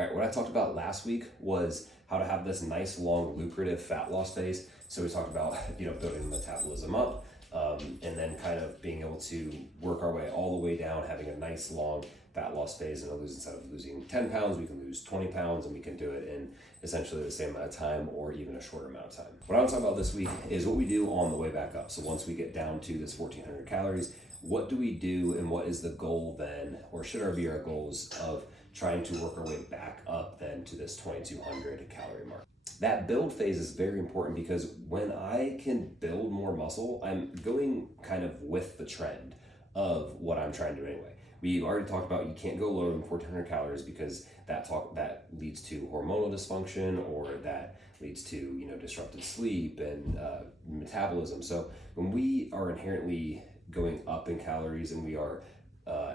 All right, what I talked about last week was how to have this nice, long, lucrative fat loss phase. So we talked about, building the metabolism up, and then kind of being able to work our way all the way down, having a nice, long fat loss phase. And instead of losing 10 pounds, we can lose 20 pounds, and we can do it in essentially the same amount of time or even a shorter amount of time. What I want to talk about this week is what we do on the way back up. So once we get down to this 1,400 calories, what do we do, and what is the goal then, or should our be our goals of trying to work our way back up then to this 2,200 calorie mark? That build phase is very important because when I can build more muscle, I'm going kind of with the trend of what I'm trying to do anyway. We already talked about you can't go lower than 1,400 calories because that leads to hormonal dysfunction, or that leads to disrupted sleep and metabolism. So when we are inherently going up in calories and we are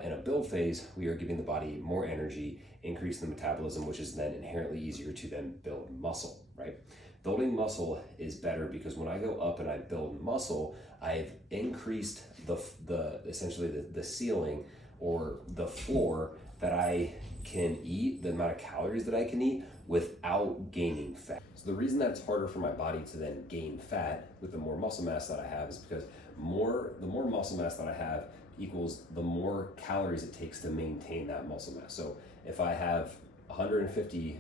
in a build phase, we are giving the body more energy, increasing the metabolism, which is then inherently easier to then build muscle, right? Building muscle is better because when I go up and I build muscle, I've increased the essentially the ceiling or the floor that I can eat, the amount of calories that I can eat without gaining fat. So the reason that it's harder for my body to then gain fat with the more muscle mass that I have is because the more muscle mass that I have equals the more calories it takes to maintain that muscle mass. So if I have 150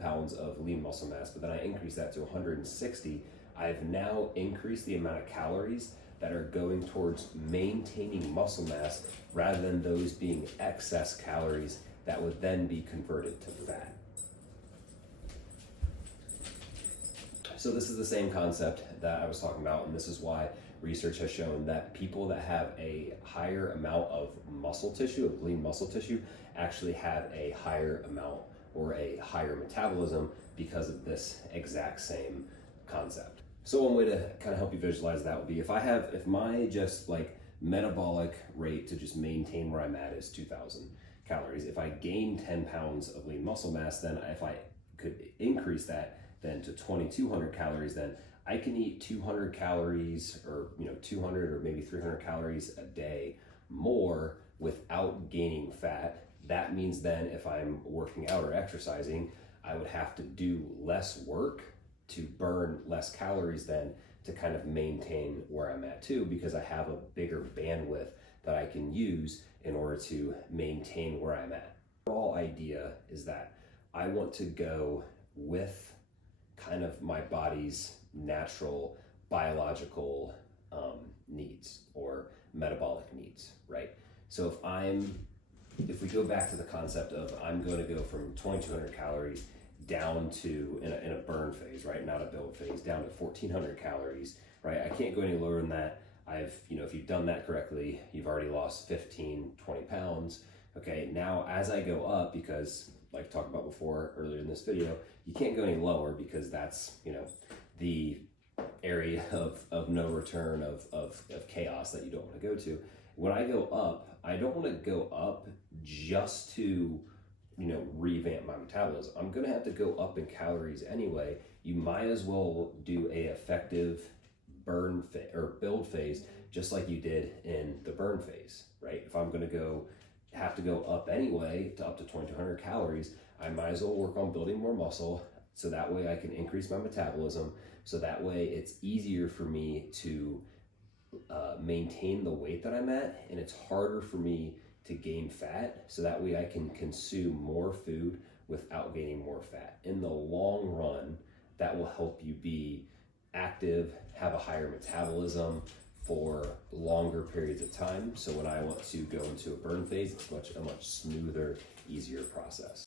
pounds of lean muscle mass, but then I increase that to 160, I've now increased the amount of calories that are going towards maintaining muscle mass rather than those being excess calories that would then be converted to fat. So this is the same concept that I was talking about, and this is why research has shown that people that have a higher amount of muscle tissue, of lean muscle tissue, actually have a higher amount or a higher metabolism because of this exact same concept. So one way to kind of help you visualize that would be if my just like metabolic rate to just maintain where I'm at is 2,000 calories. If I gain 10 pounds of lean muscle mass, then if I could increase that then to 2,200 calories, then I can eat 200 calories or 200 or maybe 300 calories a day more without gaining fat. That means then if I'm working out or exercising, I would have to do less work to burn less calories then to kind of maintain where I'm at too, because I have a bigger bandwidth that I can use in order to maintain where I'm at. The overall idea is that I want to go with kind of my body's natural biological needs or metabolic needs, right? So if we go back to the concept of I'm going to go from 2,200 calories down to, in a burn phase, right? Not a build phase, down to 1,400 calories, right? I can't go any lower than that. If you've done that correctly, you've already lost 15, 20 pounds. Okay, now as I go up, because like talked about before earlier in this video, you can't go any lower because that's, the area of no return of chaos that you don't want to go to. When I go up, I don't want to go up just to revamp my metabolism. I'm gonna have to go up in calories anyway. You might as well do a effective burn or build phase just like you did in the burn phase, right? If I'm gonna have to go up anyway to up to 2,200 calories, I might as well work on building more muscle so that way I can increase my metabolism, so that way it's easier for me to maintain the weight that I'm at, and it's harder for me to gain fat, so that way I can consume more food without gaining more fat. In the long run, that will help you be active, have a higher metabolism for longer periods of time. So when I want to go into a burn phase, it's a much smoother, easier process.